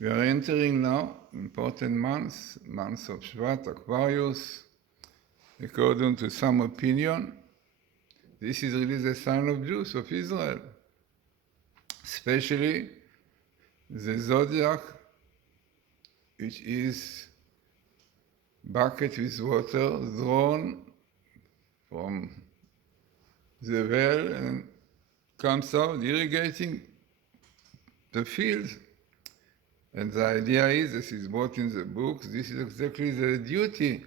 We are entering now important months of Shvat, Aquarius. According to some opinion, this is really the sign of Jews, of Israel. Especially the Zodiac, which is bucket with water drawn from the well and comes out irrigating the fields. And the idea is, this is brought in the books, this is exactly the duty,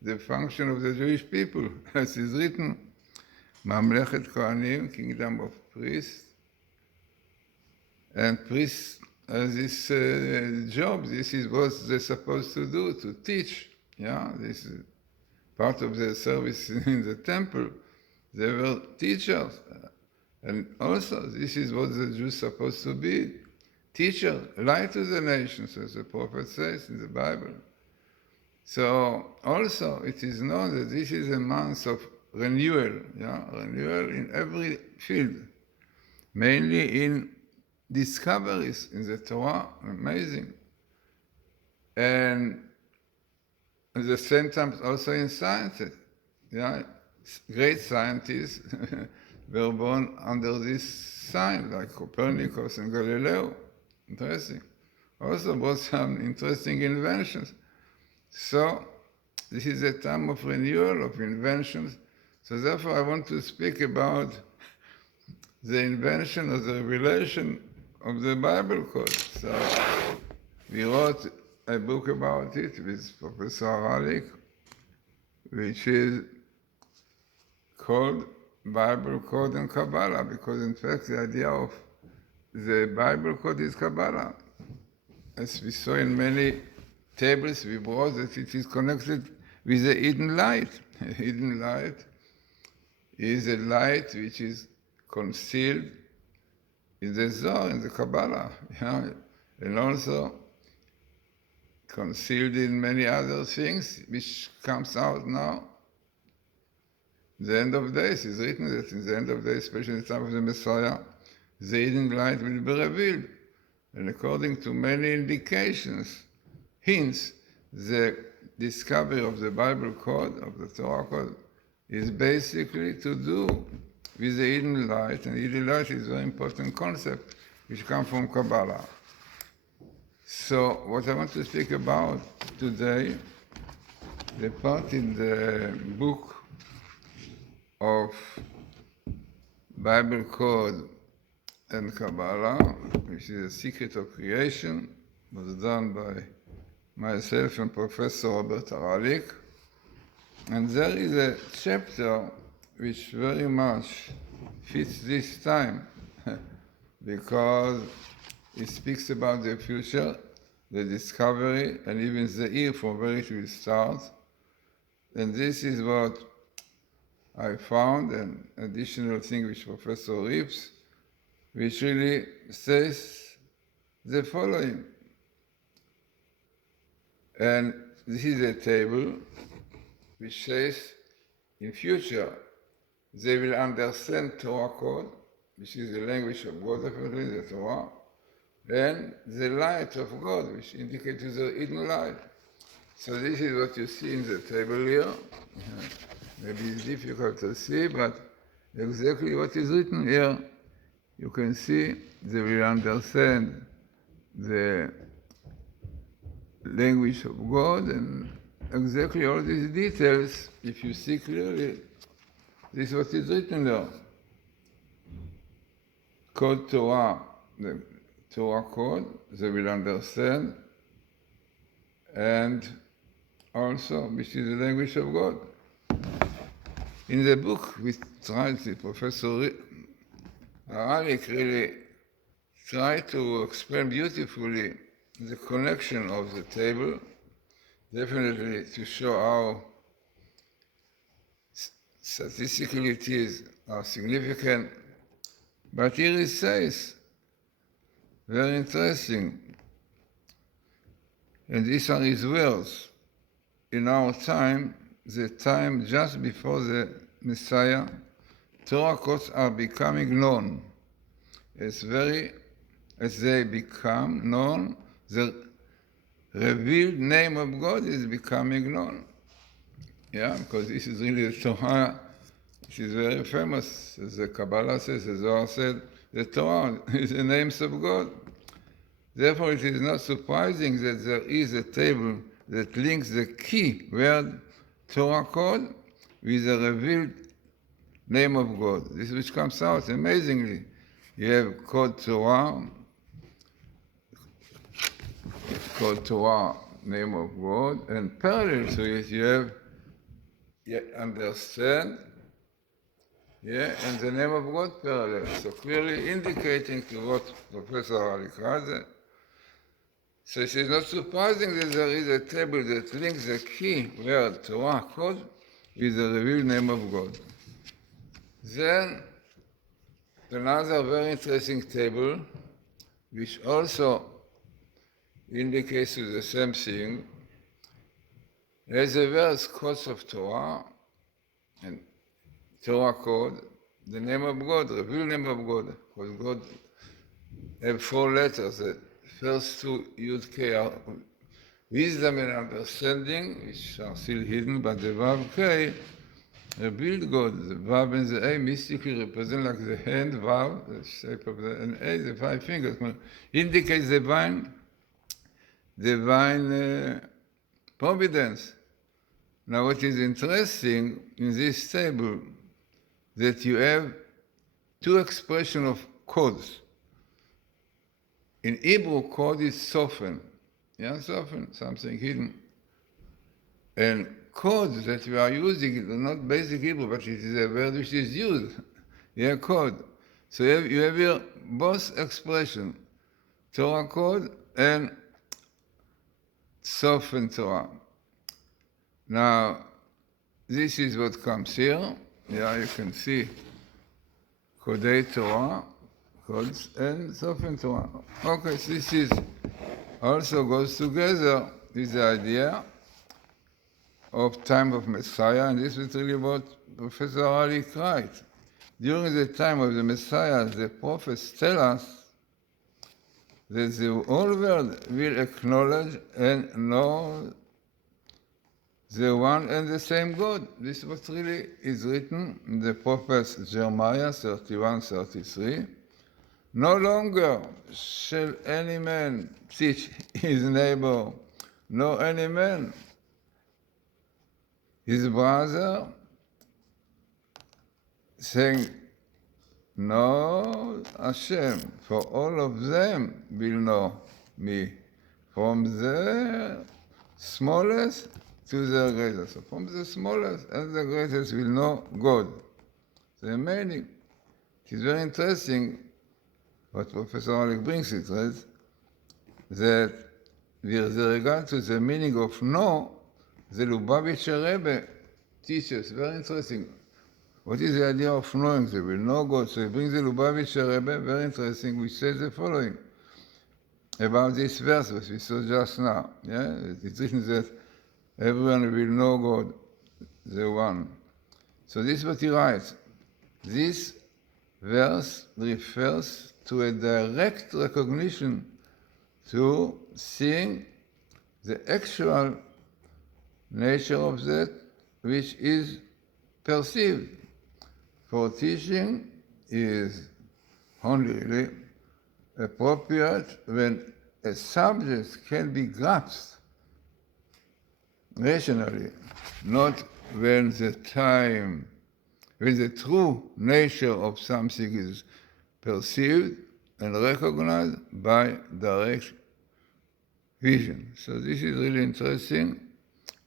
the function of the Jewish people, as is written, Mamlechet Kohanim, kingdom of priests. And priests has this job, this is what they're supposed to do, to teach. Yeah, this is part of their service in the temple. They were teachers. And also, this is what the Jews are supposed to be. Teacher, light to the nations, as the prophet says in the Bible. So also it is known that this is a month of renewal, renewal in every field, mainly in discoveries in the Torah, amazing. And at the same time also in sciences, great scientists were born under this sign, like Copernicus and Galileo. Interesting. Also brought some interesting inventions. So this is a time of renewal, of inventions. So therefore I want to speak about the invention or the revelation of the Bible code. So we wrote a book about it with Professor Aralik, which is called Bible Code and Kabbalah, because in fact the idea of the Bible code is Kabbalah. As we saw in many tables we brought, that it is connected with the hidden light. Hidden light is a light which is concealed in the Zohar, in the Kabbalah, and also concealed in many other things, which comes out now. The end of days is written that in the end of days, especially in the time of the Messiah, the hidden light will be revealed. And according to many indications, hints, the discovery of the Bible code, of the Torah code, is basically to do with the hidden light. And hidden light is a very important concept which comes from Kabbalah. So what I want to speak about today, the part in the book of Bible code and Kabbalah, which is a secret of creation, was done by myself and Professor Robert Aralik. And there is a chapter which very much fits this time because it speaks about the future, the discovery, and even the year from where it will start. And this is what I found, an additional thing which Professor Rips, which really says the following. And this is a table which says, in future, they will understand Torah code, which is the language of God, definitely the Torah, and the light of God, which indicates the hidden light. So this is what you see in the table here. Maybe it's difficult to see, but exactly what is written here, you can see they will understand the language of God and exactly all these details, if you see clearly, this is what is written there. Code Torah, the Torah code, they will understand, and also, which is the language of God. In the book, we tried, Professor Aralik really tried to explain beautifully the connection of the table, definitely to show how statisticalities are significant. But here it says, very interesting, and these are his words, in our time, the time just before the Messiah, Torah codes are becoming known. As they become known, the revealed name of God is becoming known. Yeah, because this is really the Torah. This is very famous. As the Kabbalah says, as Zohar said, the Torah is the names of God. Therefore, it is not surprising that there is a table that links the key word Torah code with the revealed name of God. This which comes out amazingly. You have code Torah, name of God, and parallel to it you have understand, and the name of God parallel. So clearly indicating to what Professor Ali Kraser. So it is not surprising that there is a table that links the key word Torah code with the revealed name of God. Then another very interesting table, which also indicates to the same thing, has the various codes of Torah, and Torah code, the name of God, revealed name of God, because God have 4 letters. The first 2 Yud K are wisdom and understanding, which are still hidden, but the Vav K revealed God. The Vav and the A mystically represent like the hand, Vav, the shape of the, and A, the 5 fingers, indicates divine providence. Now what is interesting in this table, that you have 2 expressions of codes. In Hebrew, code is soften. Soften, something hidden. And codes that we are using are not basic Hebrew, but it is a word which is used. Code. So you have here both expressions, Torah code and soften Torah. Now, this is what comes here. You can see Kodei Torah, codes, and soften Torah. Okay, so this is also goes together with the idea of time of Messiah, and this is really what Professor Ali writes. During the time of the Messiah, the prophets tell us that the whole world will acknowledge and know the one and the same God. This is what really is written in the prophets Jeremiah 31:33. No longer shall any man teach his neighbor, nor any man his brother, saying, know Hashem, for all of them will know me, from the smallest to the greatest. So from the smallest and the greatest will know God. The meaning. It is very interesting what Professor Alec brings it, right? That with regard to the meaning of know, the Lubavitcher Rebbe teaches, very interesting. What is the idea of knowing? They will know God. So he brings the Lubavitcher Rebbe, very interesting, which says the following about this verse, which we saw just now. It's written that everyone will know God, the one. So this is what he writes. This verse refers to a direct recognition to seeing the actual nature of that which is perceived. For teaching is only really appropriate when a subject can be grasped rationally, not when the true nature of something is perceived and recognized by direct vision. So this is really interesting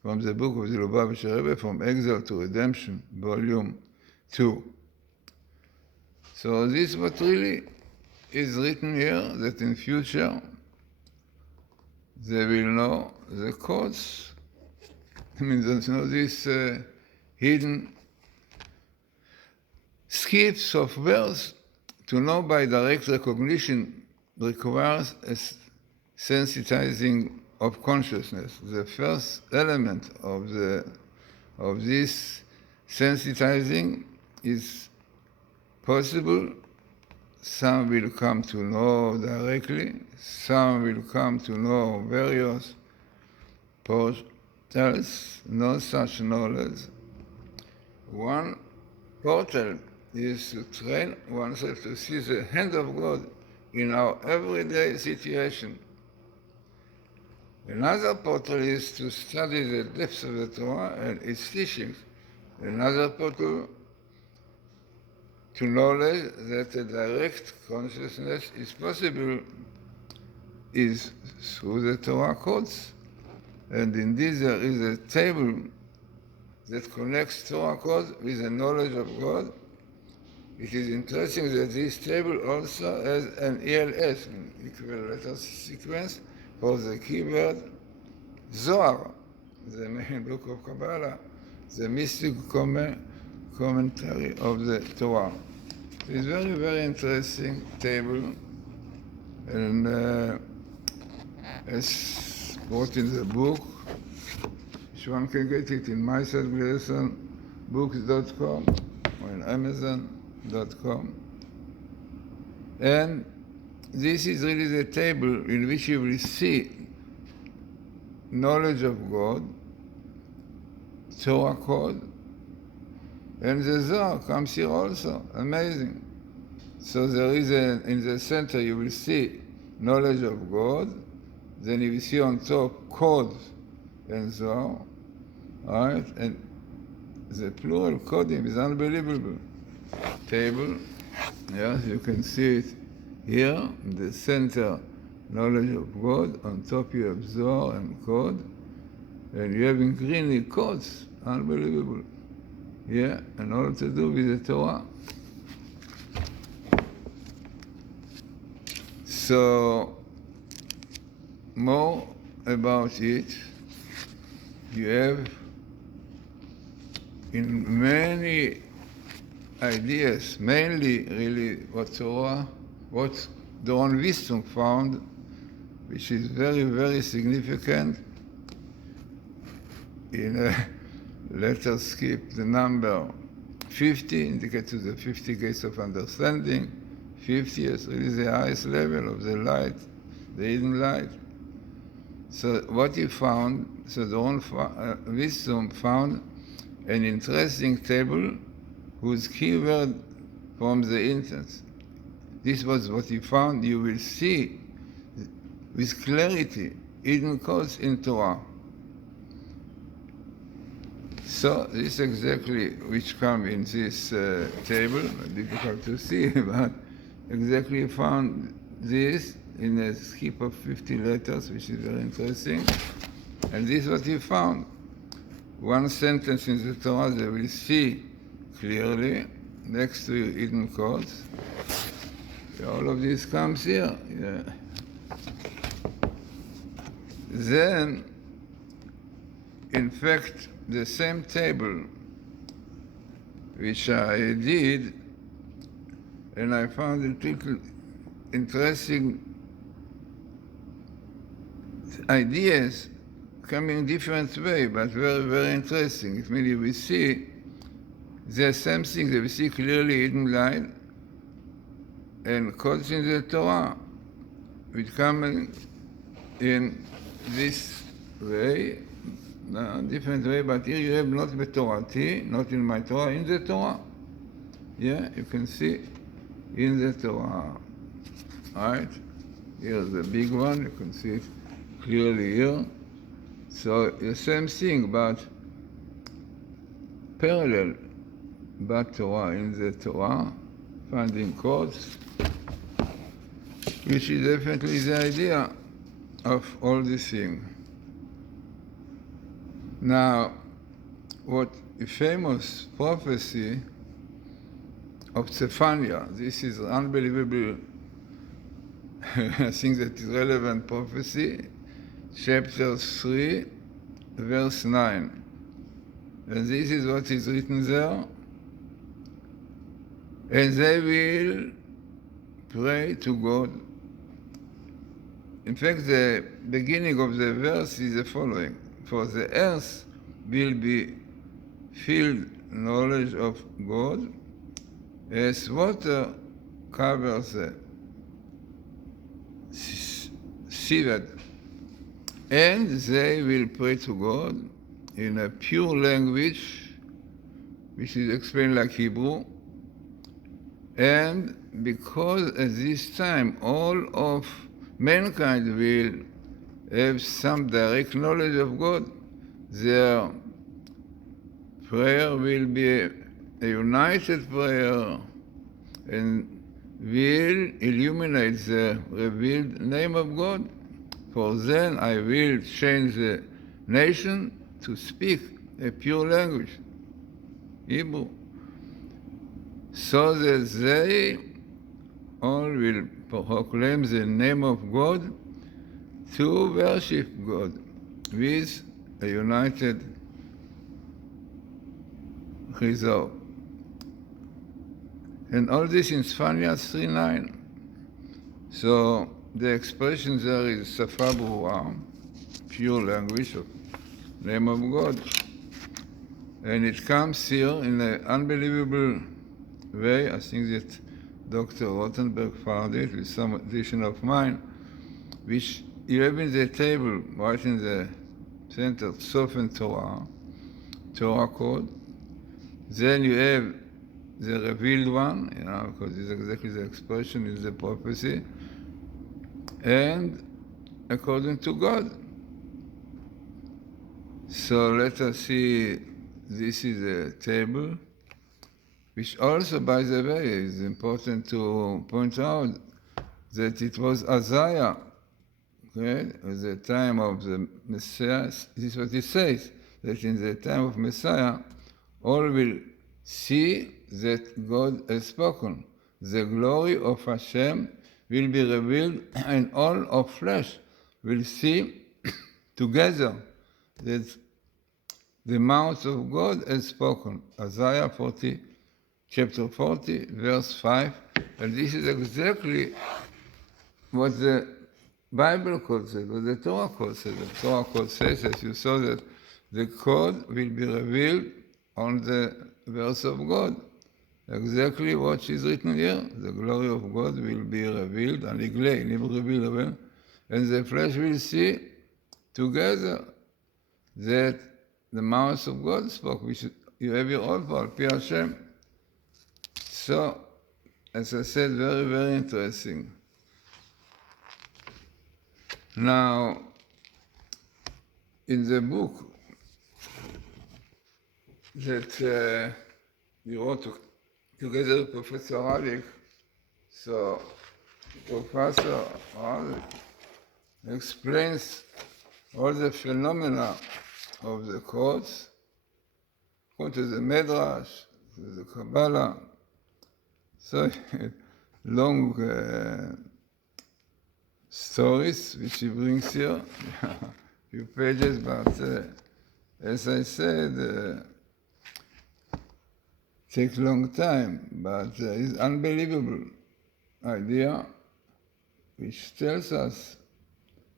from the book of the Lubavitcher Rebbe, From Exile to Redemption, Volume 2. So this is what really is written here, that in future they will know the codes. There's no this hidden skips of words. To know by direct recognition requires a sensitizing of consciousness. The first element of this sensitizing is possible some will come to know directly, some will come to know various portals, no such knowledge. One portal is to train oneself to see the hand of God in our everyday situation. Another portal is to study the depths of the Torah and its teachings. Another portal to knowledge that a direct consciousness is possible is through the Torah codes. And indeed there is a table that connects Torah codes with the knowledge of God. It is interesting that this table also has an ELS, an equal letter sequence, for the keyword Zohar, the main book of Kabbalah, the mystic commentary of the Torah. It's a very, very interesting table, and it's brought in the book, which one can get it in MatityahuGlazersonBooks.com or in Amazon.com. And this is really the table in which you will see knowledge of God, Torah code, and the Zohar comes here also. Amazing. So there is in the center you will see knowledge of God, then you will see on top codes and Zohar, right? And the plural coding is unbelievable. Table, yes, you can see it here, in the center, knowledge of God, on top you have Zohar and code, and you have in green codes, unbelievable. Yeah, and all to do with the Torah. So, more about it, you have in many ideas, mainly really what Doron Wistung found, which is very, very significant. In a letter skip, the number 50 indicates the 50 gates of understanding. 50 is really the highest level of the light, the hidden light. So what he found, so Doron Wistung found an interesting table whose keyword from the instance. This was what he found. You will see with clarity hidden codes in Torah. So this exactly which come in this table, difficult to see, but exactly found this in a skip of 50 letters, which is very interesting. And this is what he found. One sentence in the Torah they will see clearly next to hidden codes. All of this comes here. Yeah. Then, in fact, the same table which I did, and I found a little interesting ideas coming different way, but very, very interesting. It means we see there's something that we see clearly hidden light and codes in the Torah, which come in this way, no, different way, but here you have not Torati, not in my Torah, in the Torah. Yeah, you can see in the Torah. Right? Here's the big one, you can see it clearly here. So the same thing, but parallel, but Torah in the Torah, finding codes, which is definitely the idea of all this thing. Now, what a famous prophecy of Zephaniah, this is unbelievable, I think that is relevant prophecy, chapter 3, verse 9. And this is what is written there. And they will pray to God. In fact, the beginning of the verse is the following. For the earth will be filled knowledge of God as water covers see that, and they will pray to God in a pure language, which is explained like Hebrew, and because at this time all of mankind will have some direct knowledge of God, their prayer will be a united prayer and will illuminate the revealed name of God. For then I will change the nation to speak a pure language, Hebrew, so that they all will proclaim the name of God to worship God with a united resolve. And all this in Sphania 3:9. So the expression there is Safa Brura, pure language of name of God. And it comes here in an unbelievable way. I think that Dr. Rothenberg found it with some addition of mine, which you have in the table, right in the center, Sof and Torah code. Then you have the revealed one, because it's exactly the expression, is the prophecy, and according to God. So let us see, this is a table, which also, by the way, is important to point out that it was Isaiah, okay, at the time of the Messiah. This is what it says, that in the time of Messiah, all will see that God has spoken. The glory of Hashem will be revealed, and all of flesh will see together that the mouth of God has spoken. Isaiah 40, chapter 40, verse 5. And this is exactly what the Bible code says, what the Torah code says. The Torah code says, as you saw, that the code will be revealed on the verse of God. Exactly what is written here. The glory of God will be revealed, and the flesh will see together that the mouth of God spoke, which you have here also, Al Pi Hashem. So, as I said, very, very interesting. Now, in the book that we wrote together with Professor Ralik, so Professor Ralik explains all the phenomena of the codes, according to the Midrash, to the Kabbalah. So long stories which he brings here, few pages, but as I said, takes long time, but it's unbelievable idea which tells us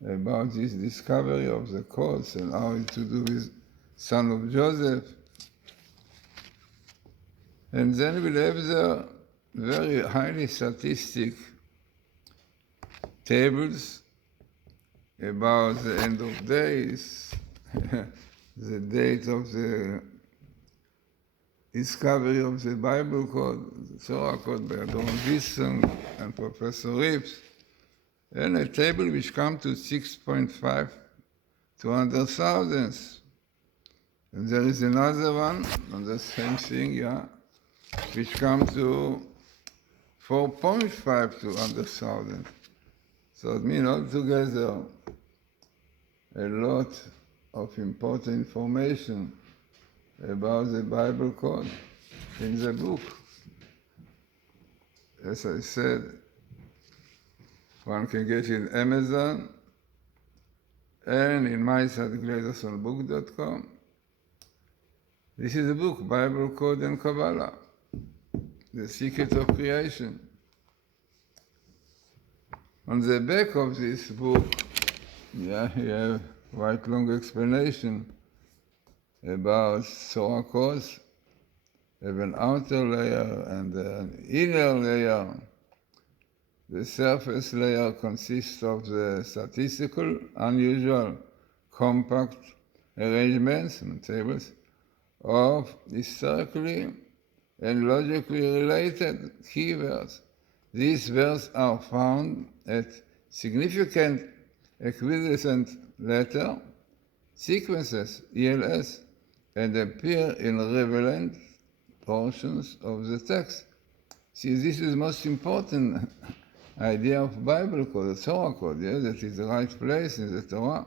about this discovery of the codes and how it to do with son of Joseph. And then we'll have the very highly statistic tables about the end of days, the date of the discovery of the Bible code, the Torah code by Adon Wilson and Professor Reeves, and a table which comes to 6.5 to 100,000. And there is another one on the same thing, which comes to 4.5 to 100,000. So it means altogether a lot of important information about the Bible code in the book. As I said, one can get it in Amazon and in Matityahu This is a book, Bible Code and Kabbalah, The Secret of Creation. On the back of this book, you have quite long explanation about Torah codes. You have an outer layer and an inner layer, The surface layer consists of the statistical, unusual, compact arrangements and tables of historically and logically related keywords. These words are found at significant equivalent letter sequences, ELS, and appear in relevant portions of the text. See, this is the most important idea of Bible code, the Torah code, yeah, that is the right place in the Torah.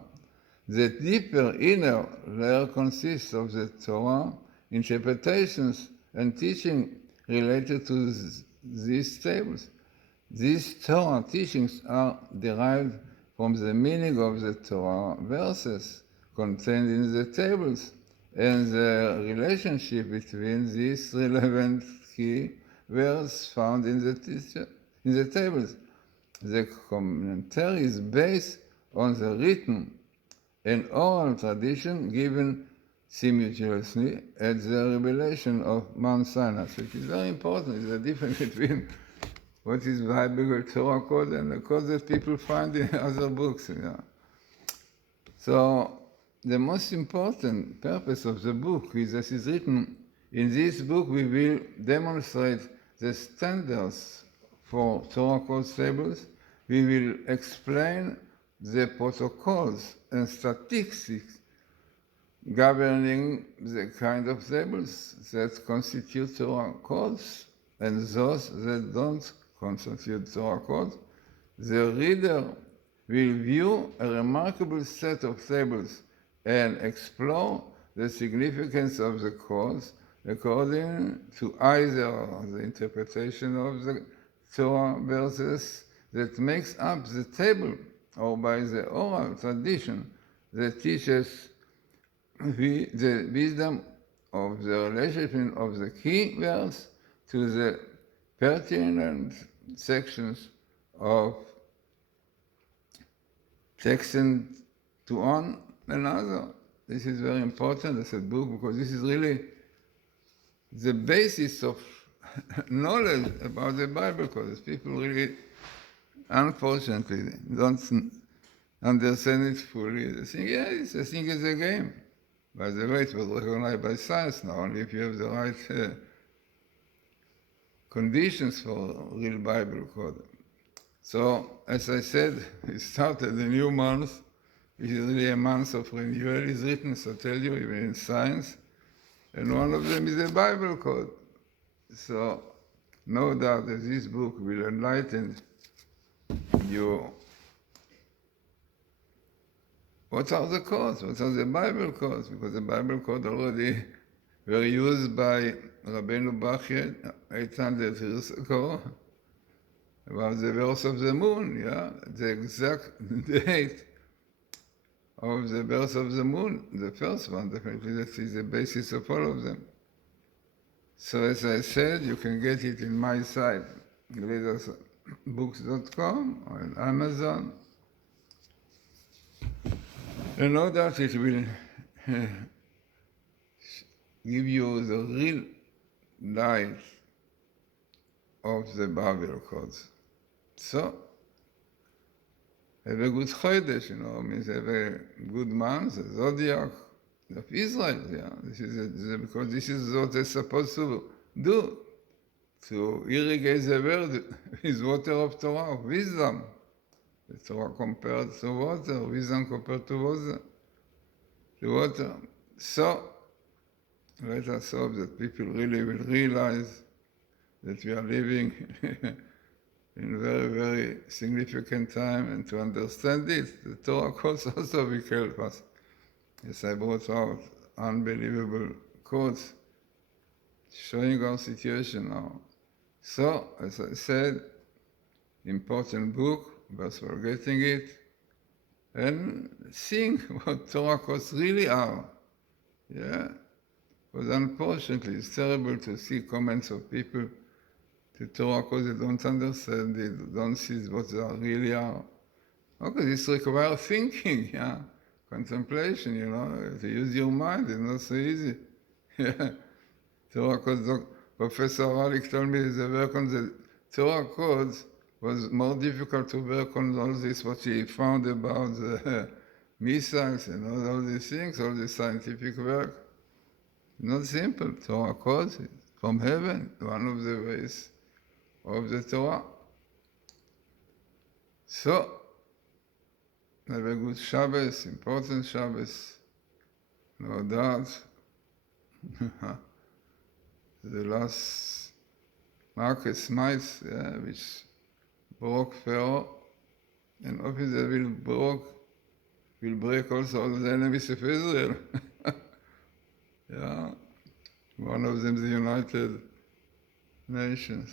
The deeper inner layer consists of the Torah interpretations and teaching related to these tables. These Torah teachings are derived from the meaning of the Torah verses contained in the tables and the relationship between these relevant key words found in the tables. The commentary is based on the written and oral tradition given simultaneously at the revelation of Mount Sinai. So it is very important. There's a difference between what is Bible Torah code and the code that people find in other books. You know. So the most important purpose of the book is that it's written, in this book we will demonstrate the standards for Torah code tables. We will explain the protocols and statistics governing the kind of tables that constitute Torah codes and those that don't constitute Torah codes. The reader will view a remarkable set of tables and explore the significance of the codes according to either the interpretation of the Torah verses that makes up the table or by the oral tradition that teaches the wisdom of the relationship of the key verse to the pertinent sections of text and to one another. This is very important as a book because this is really the basis of knowledge about the Bible, because people really, unfortunately, don't understand it fully. They think, yeah, this thing is a game. By the way, it was recognized by science now, only if you have the right conditions for real Bible code. So, as I said, we started a new month, which is really a month of renewal, is written, so I tell you, even in science, and one of them is the Bible code. So, no doubt that this book will enlighten you. What are the codes? What are the Bible codes? Because the Bible code already were used by Rabbeinu Bachya 800 years ago about the verse of the moon, yeah? The exact date of the birth of the moon, the first one, definitely, that is the basis of all of them. So as I said, you can get it in my site, glazersonbooks.com or on Amazon. And no doubt it will give you the real light of the Bible codes. So, have a good Chodesh, means have a good month, a Zodiac of Israel, yeah. Because this is what they're supposed to do, to irrigate the world with water of Torah, of wisdom. The Torah compared to water, wisdom compared to water. So, let us hope that people really will realize that we are living in very, very significant time, and to understand it, the Torah codes also will help us. Yes, I brought out unbelievable quotes showing our situation now. So, as I said, important book, but forgetting it, and seeing what Torah codes really are. Yeah? Because unfortunately, it's terrible to see comments of people to Torah codes that don't understand it, don't see what they really are. Okay, this requires thinking, yeah? Contemplation, to use your mind, it's not so easy. Yeah. Torah codes, Professor Ralik told me there's a work on the Torah codes was more difficult to work on all this, what he found about the missiles and all these things, all this scientific work. Not simple. Torah calls it from heaven, one of the ways of the Torah. So, have a good Shabbos, important Shabbos, no doubt. The last market smites, which broke Pharaoh, and obviously will break also all the enemies of Israel. Yeah, one of them the United Nations.